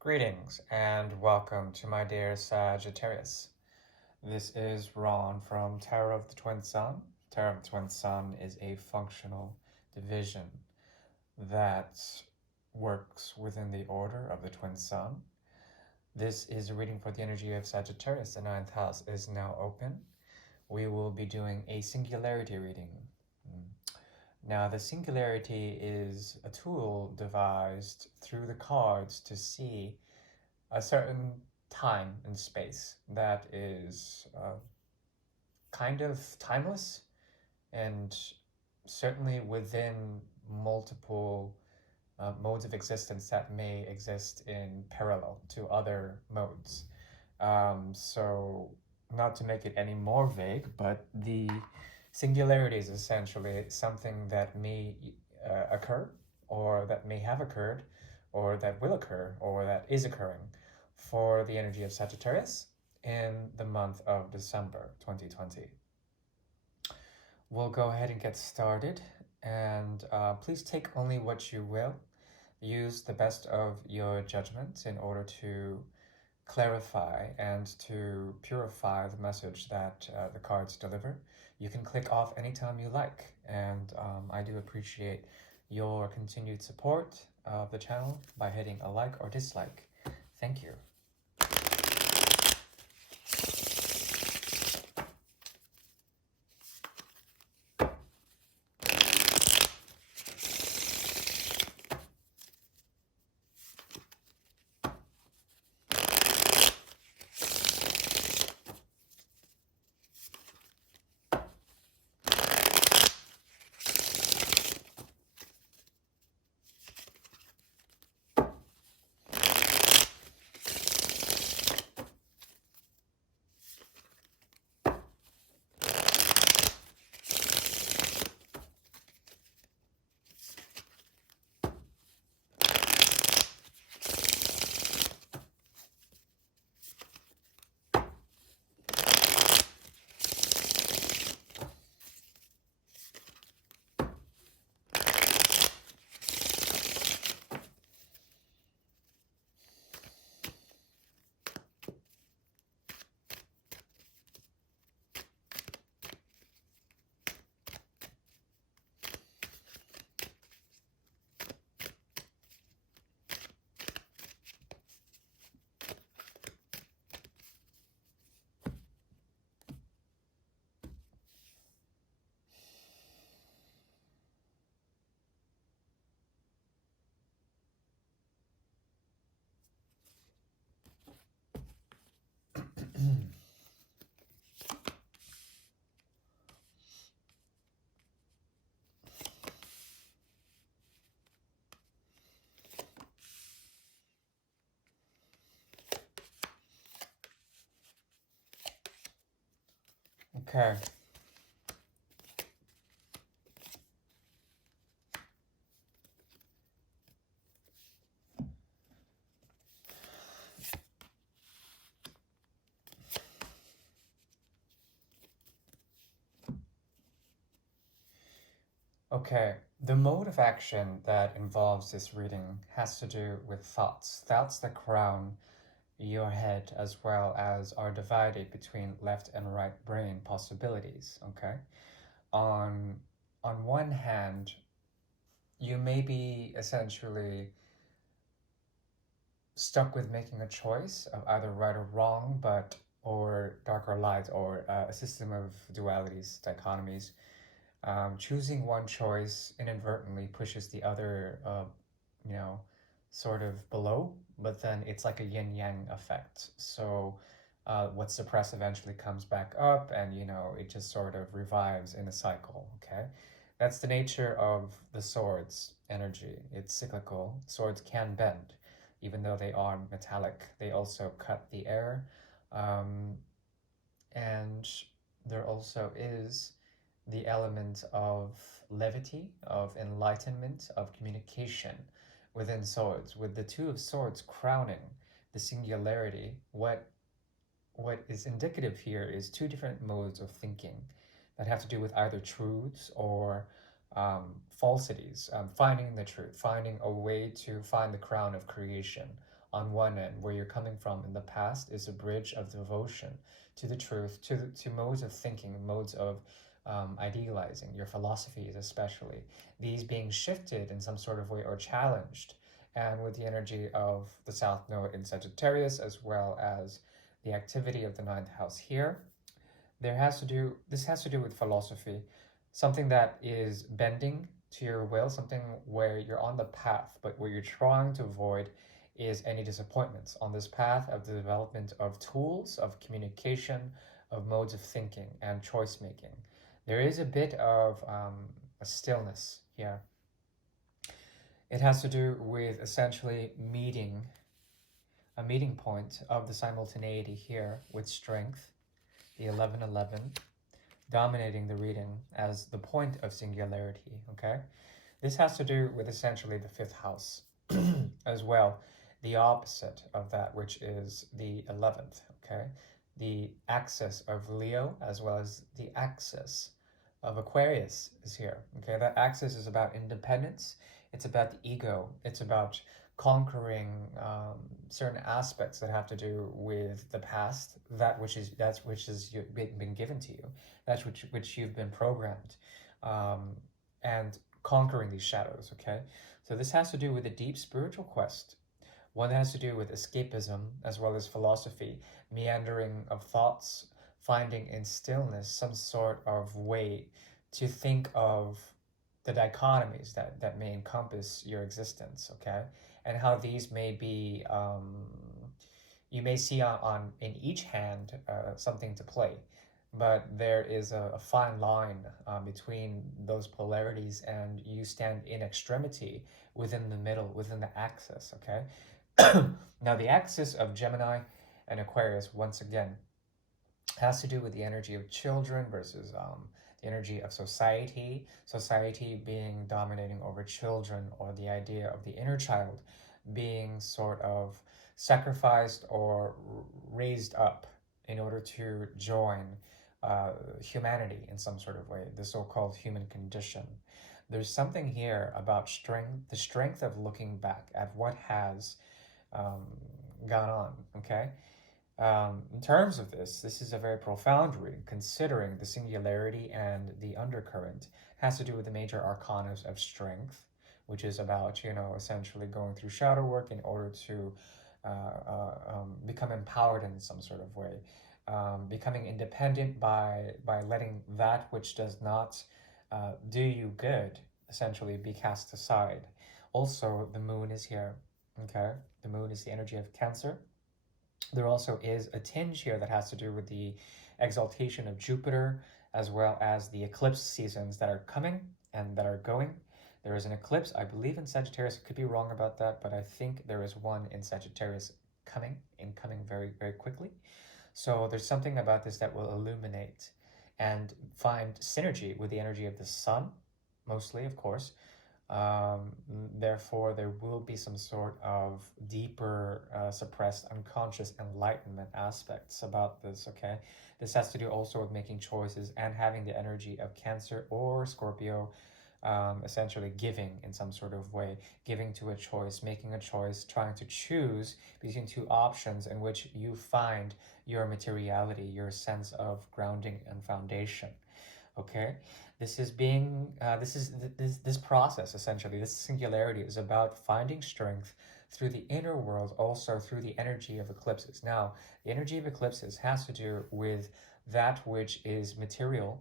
Greetings and welcome to my dear Sagittarius. This is Ron from Tarot of the Twin Sun. Tarot of the Twin Sun is a functional division that works within the order of the Twin Sun. This is a reading for the energy of Sagittarius. The ninth house is now open. We will be doing a singularity reading. Now, the singularity is a tool devised through the cards to see a certain time and space that is kind of timeless and certainly within multiple modes of existence that may exist in parallel to other modes. So, not to make it any more vague, but the singularity is essentially something that may occur, or that may have occurred, or that will occur, or that is occurring for the energy of Sagittarius in the month of December 2020. We'll go ahead and get started, and please take only what you will. Use the best of your judgment in order to clarify and to purify the message that the cards deliver. You can click off anytime you like, and I do appreciate your continued support of the channel by hitting a like or dislike. Thank you. Okay. Okay, the mode of action that involves this reading has to do with thoughts. Thoughts that crown your head as well as are divided between left and right brain possibilities, okay? On on one hand, you may be essentially stuck with making a choice of either right or wrong, but or dark or light, or a system of dualities, dichotomies. Choosing one choice inadvertently pushes the other, you know, sort of below, but then it's like a yin yang effect. So, what's suppressed eventually comes back up, and it just sort of revives in a cycle. Okay, that's the nature of the swords energy. It's cyclical. Swords can bend, even though they are metallic. They also cut the air, um, and there also is the element of levity, of enlightenment, of communication within swords, with the two of swords crowning the singularity. What is indicative here is two different modes of thinking that have to do with either truths or falsities, finding the truth, finding a way to find the crown of creation on one end, where you're coming from in the past, is a bridge of devotion to the truth, to modes of thinking, modes of idealizing, your philosophies especially, these being shifted in some sort of way or challenged. And with the energy of the South Node in Sagittarius, as well as the activity of the ninth house here, this has to do with philosophy, something that is bending to your will, something where you're on the path, but what you're trying to avoid is any disappointments on this path of the development of tools, of communication, of modes of thinking and choice making. There is a bit of a stillness here. It has to do with essentially a meeting point of the simultaneity here with strength, the 1111, dominating the reading as the point of singularity, okay? This has to do with essentially the fifth house as well, the opposite of that, which is the 11th, okay? The axis of Leo as well as the axis of Aquarius is here, okay? That axis is about independence, it's about the ego, it's about conquering certain aspects that have to do with the past, that which is been given to you, that's which you've been programmed, and conquering these shadows. Okay, so this has to do with a deep spiritual quest, one that has to do with escapism as well as philosophy, meandering of thoughts, finding in stillness some sort of way to think of the dichotomies that may encompass your existence, okay? And how these may be, you may see in each hand something to play, but there is a fine line between those polarities, and you stand in extremity within the middle, within the axis, okay? Now, the axis of Gemini and Aquarius, once again, has to do with the energy of children versus the energy of society. Society being dominating over children, or the idea of the inner child being sort of sacrificed or raised up in order to join humanity in some sort of way, the so-called human condition. There's something here about strength, the strength of looking back at what has gone on, okay? In terms of this is a very profound reading, considering the singularity and the undercurrent. It has to do with the major arcana of strength, which is about, essentially going through shadow work in order to become empowered in some sort of way, becoming independent by letting that which does not do you good essentially be cast aside. Also, the moon is here, okay? The moon is the energy of Cancer. There also is a tinge here that has to do with the exaltation of Jupiter, as well as the eclipse seasons that are coming and that are going. There is an eclipse, I believe, in Sagittarius. I could be wrong about that, but I think there is one in Sagittarius coming very, very quickly. So there's something about this that will illuminate and find synergy with the energy of the sun, mostly, of course. Therefore, there will be some sort of deeper, suppressed, unconscious enlightenment aspects about this, okay? This has to do also with making choices and having the energy of Cancer or Scorpio, essentially giving in some sort of way, giving to a choice, making a choice, trying to choose between two options in which you find your materiality, your sense of grounding and foundation, okay? This is this process, essentially, this singularity is about finding strength through the inner world, also through the energy of eclipses. Now, the energy of eclipses has to do with that which is material,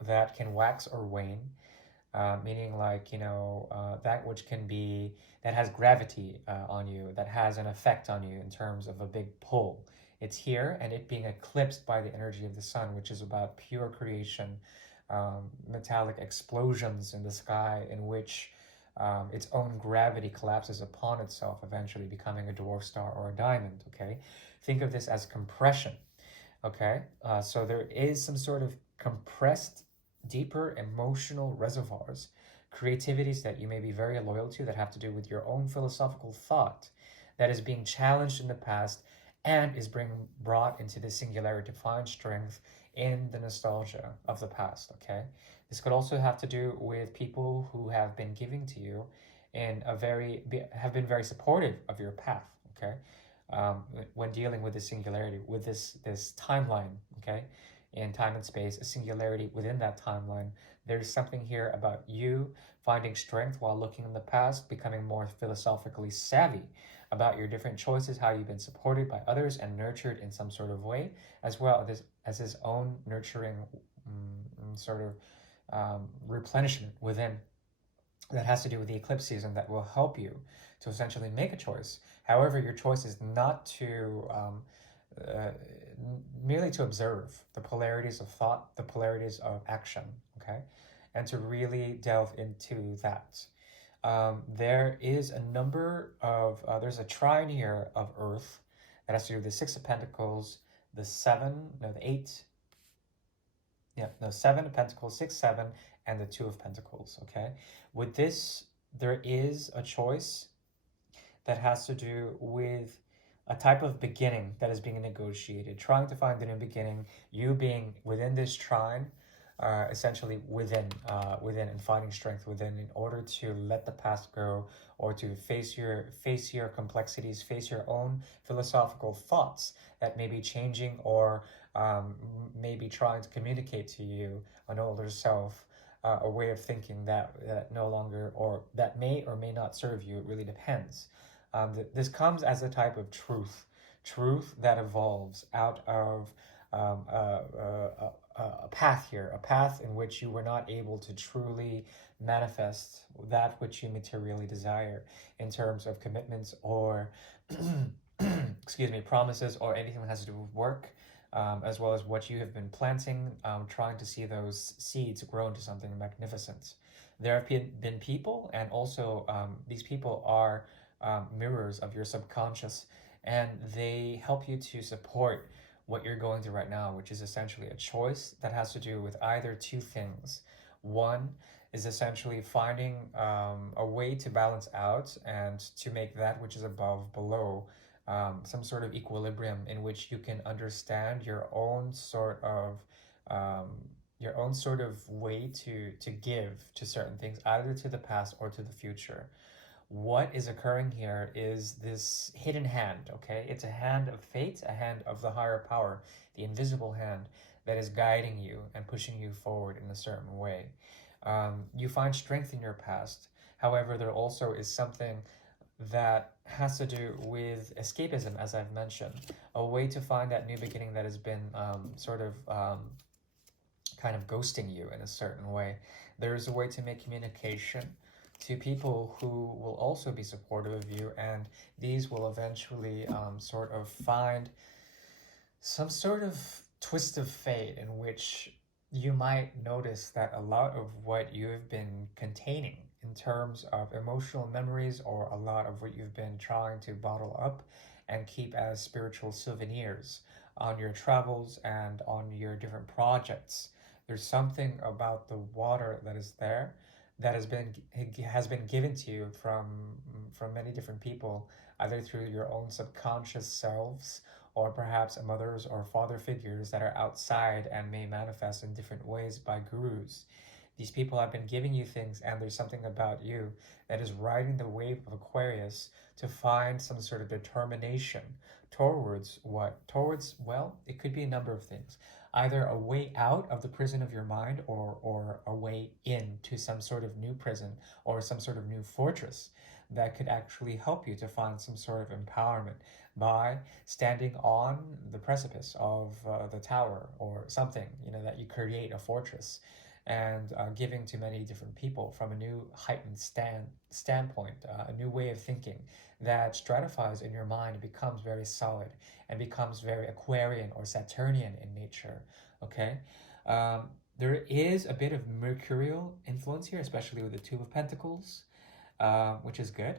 that can wax or wane, meaning like, that which can be, that has gravity on you, that has an effect on you in terms of a big pull. It's here, and it being eclipsed by the energy of the sun, which is about pure creation, metallic explosions in the sky in which its own gravity collapses upon itself, eventually becoming a dwarf star or a diamond, okay? Think of this as compression, okay? So there is some sort of compressed, deeper emotional reservoirs, creativities that you may be very loyal to, that have to do with your own philosophical thought, that is being challenged in the past and is being brought into the singularity to find strength in the nostalgia of the past, okay? This could also have to do with people who have been giving to you and have been very supportive of your path, okay? When dealing with the singularity, with this timeline, okay? In time and space, a singularity within that timeline. There's something here about you finding strength while looking in the past, becoming more philosophically savvy about your different choices, how you've been supported by others and nurtured in some sort of way, as well as his own nurturing sort of replenishment within that has to do with the eclipse season that will help you to essentially make a choice. However, your choice is not to uh, merely to observe the polarities of thought, the polarities of action, okay? And to really delve into that. There is a number of, there's a trine here of Earth that has to do with the Six of Pentacles, the Seven, no, the Eight, yeah, no, Seven of Pentacles, 6, 7, and the Two of Pentacles, okay? With this, there is a choice that has to do with a type of beginning that is being negotiated, trying to find a new beginning, you being within this trine, essentially within and finding strength within in order to let the past go or to face your complexities, face your own philosophical thoughts that may be changing or maybe trying to communicate to you an older self, a way of thinking that no longer or that may or may not serve you. It really depends. This comes as a type of truth that evolves out of a path here, a path in which you were not able to truly manifest that which you materially desire in terms of commitments or, excuse me, promises or anything that has to do with work, as well as what you have been planting, trying to see those seeds grow into something magnificent. There have been people, and also these people are mirrors of your subconscious, and they help you to support what you're going through right now, which is essentially a choice that has to do with either two things. One is essentially finding a way to balance out and to make that which is above below, some sort of equilibrium in which you can understand um, your own sort of way to give to certain things, either to the past or to the future. What is occurring here is this hidden hand, okay? It's a hand of fate, a hand of the higher power, the invisible hand that is guiding you and pushing you forward in a certain way. You find strength in your past. However, there also is something that has to do with escapism, as I've mentioned, a way to find that new beginning that has been kind of ghosting you in a certain way. There is a way to make communication to people who will also be supportive of you, and these will eventually sort of find some sort of twist of fate in which you might notice that a lot of what you have been containing in terms of emotional memories or a lot of what you've been trying to bottle up and keep as spiritual souvenirs on your travels and on your different projects. There's something about the water that is there that has been given to you from many different people, either through your own subconscious selves or perhaps mothers or father figures that are outside and may manifest in different ways by gurus. These people have been giving you things, and there's something about you that is riding the wave of Aquarius to find some sort of determination towards what? Towards, well, it could be a number of things. Either a way out of the prison of your mind or a way into some sort of new prison or some sort of new fortress that could actually help you to find some sort of empowerment by standing on the precipice of the tower or something, that you create a fortress and giving to many different people from a new heightened standpoint, a new way of thinking that stratifies in your mind, becomes very solid and becomes very Aquarian or Saturnian in nature. Okay, there is a bit of mercurial influence here, especially with the Two of Pentacles, which is good.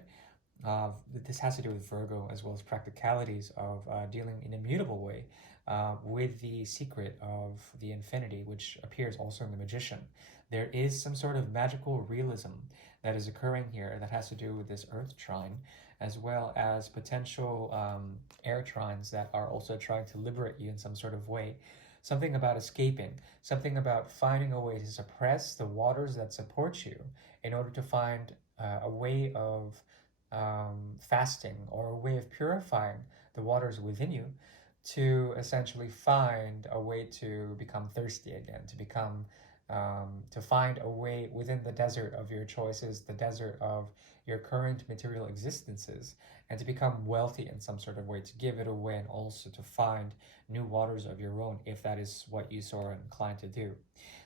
This has to do with Virgo as well as practicalities of dealing in a mutable way with the secret of the infinity, which appears also in the Magician. There is some sort of magical realism that is occurring here that has to do with this Earth trine, as well as potential air trines that are also trying to liberate you in some sort of way. Something about escaping, something about finding a way to suppress the waters that support you in order to find a way of fasting or a way of purifying the waters within you to essentially find a way to become thirsty again, to find a way within the desert of your choices, the desert of your current material existences, and to become wealthy in some sort of way, to give it away, and also to find new waters of your own if that is what you so are inclined to do.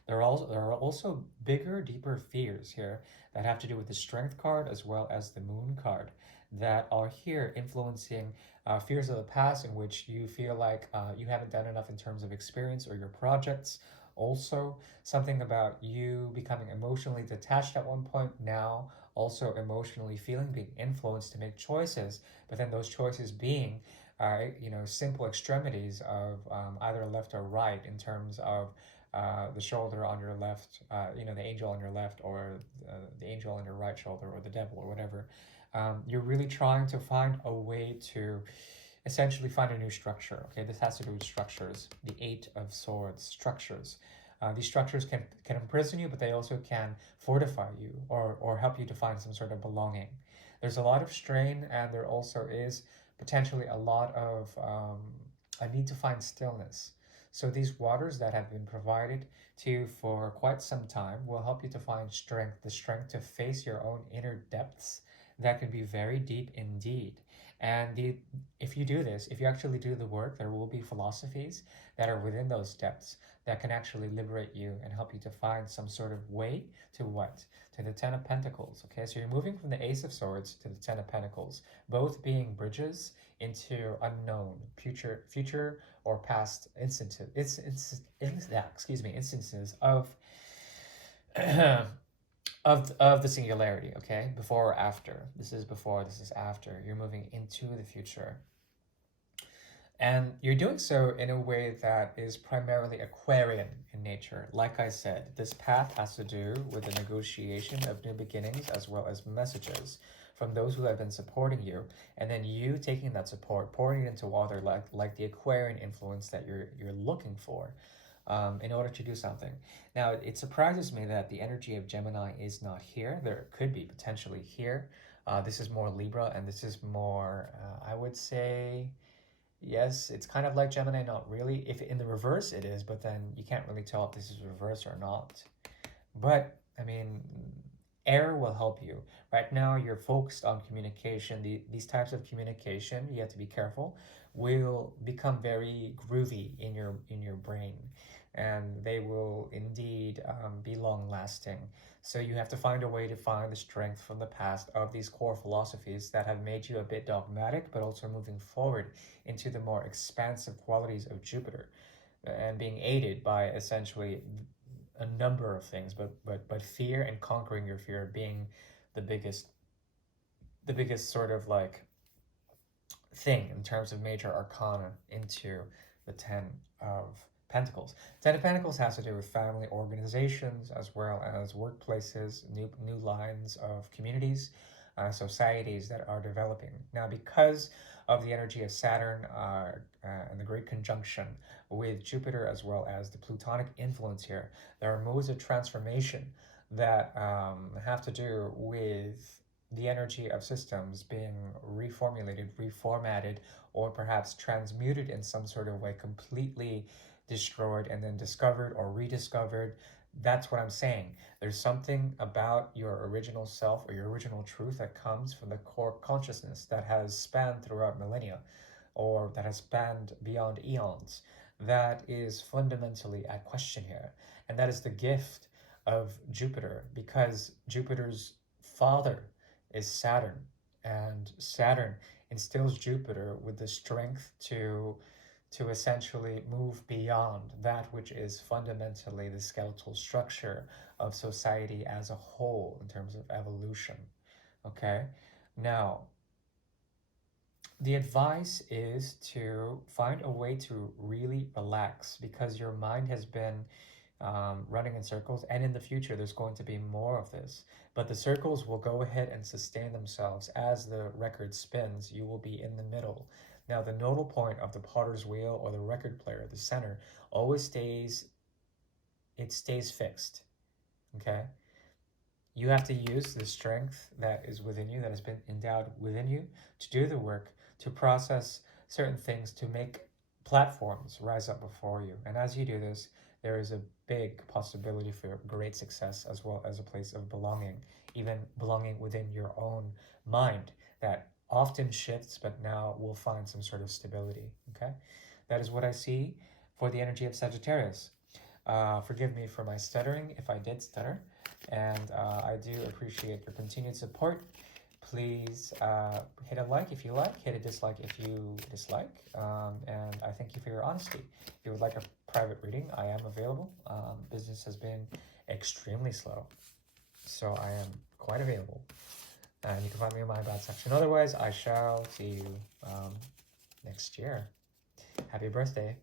There are also bigger, deeper fears here that have to do with the Strength card as well as the Moon card that are here influencing fears of the past in which you feel like you haven't done enough in terms of experience or your projects. Also, something about you becoming emotionally detached at one point, now also emotionally feeling being influenced to make choices, but then those choices being simple extremities of either left or right in terms of the shoulder on your left, the angel on your left, or the angel on your right shoulder, or the devil, or whatever. You're really trying to find a way to essentially find a new structure. Okay, this has to do with structures. The Eight of Swords, structures. These structures can imprison you, but they also can fortify you or help you to find some sort of belonging. There's a lot of strain, and there also is potentially a lot of a need to find stillness. So these waters that have been provided to you for quite some time will help you to find strength, the strength to face your own inner depths that can be very deep indeed. And if you do this, if you actually do the work, there will be philosophies that are within those depths that can actually liberate you and help you to find some sort of way to what? To the Ten of Pentacles. Okay, so you're moving from the Ace of Swords to the Ten of Pentacles, both being bridges into unknown future or past instances of of the singularity. Okay, before or after. This is before, this is after. You're moving into the future, and you're doing so in a way that is primarily Aquarian in nature. Like I said, this path has to do with the negotiation of new beginnings as well as messages from those who have been supporting you, and then you taking that support, pouring it into water, like the Aquarian influence that you're looking for. In order to do something. Now, it surprises me that the energy of Gemini is not here. There could be potentially here. This is more Libra, and this is more, I would say, yes, it's kind of like Gemini, not really. If in the reverse it is, but then you can't really tell if this is reverse or not. But, I mean, air will help you. Right now, you're focused on communication. These types of communication, you have to be careful, will become very groovy in your brain, and they will indeed be long lasting. So you have to find a way to find the strength from the past of these core philosophies that have made you a bit dogmatic, but also moving forward into the more expansive qualities of Jupiter, and being aided by essentially a number of things, but fear and conquering your fear being the biggest sort of like thing in terms of major arcana into the Ten of Pentacles. Ten of Pentacles has to do with family organizations as well as workplaces, new lines of communities, societies that are developing. Now, because of the energy of Saturn and the great conjunction with Jupiter as well as the Plutonic influence here, there are modes of transformation that have to do with the energy of systems being reformulated, reformatted, or perhaps transmuted in some sort of way, completely destroyed and then discovered or rediscovered. That's what I'm saying. There's something about your original self or your original truth that comes from the core consciousness that has spanned throughout millennia or that has spanned beyond eons that is fundamentally at question here. And that is the gift of Jupiter, because Jupiter's father is Saturn, and Saturn instills Jupiter with the strength to essentially move beyond that which is fundamentally the skeletal structure of society as a whole in terms of evolution. Okay, now the advice is to find a way to really relax, because your mind has been running in circles, and in the future there's going to be more of this, but the circles will go ahead and sustain themselves as the record spins. You will be in the middle. Now, the nodal point of the potter's wheel or the record player, the center, always stays fixed. Okay, You have to use the strength that is within you, that has been endowed within you, to do the work, to process certain things, to make platforms rise up before you. And as you do this, there is a big possibility for great success, as well as a place of belonging, even belonging within your own mind that often shifts, but now will find some sort of stability. Okay, that is what I see for the energy of Sagittarius. Forgive me for my stuttering if I did stutter, and I do appreciate your continued support. Please hit a like if you like, hit a dislike if you dislike, and I thank you for your honesty. If you would like a private reading, I am available. Business has been extremely slow, so I am quite available. And you can find me in my about section. Otherwise, I shall see you next year. Happy birthday.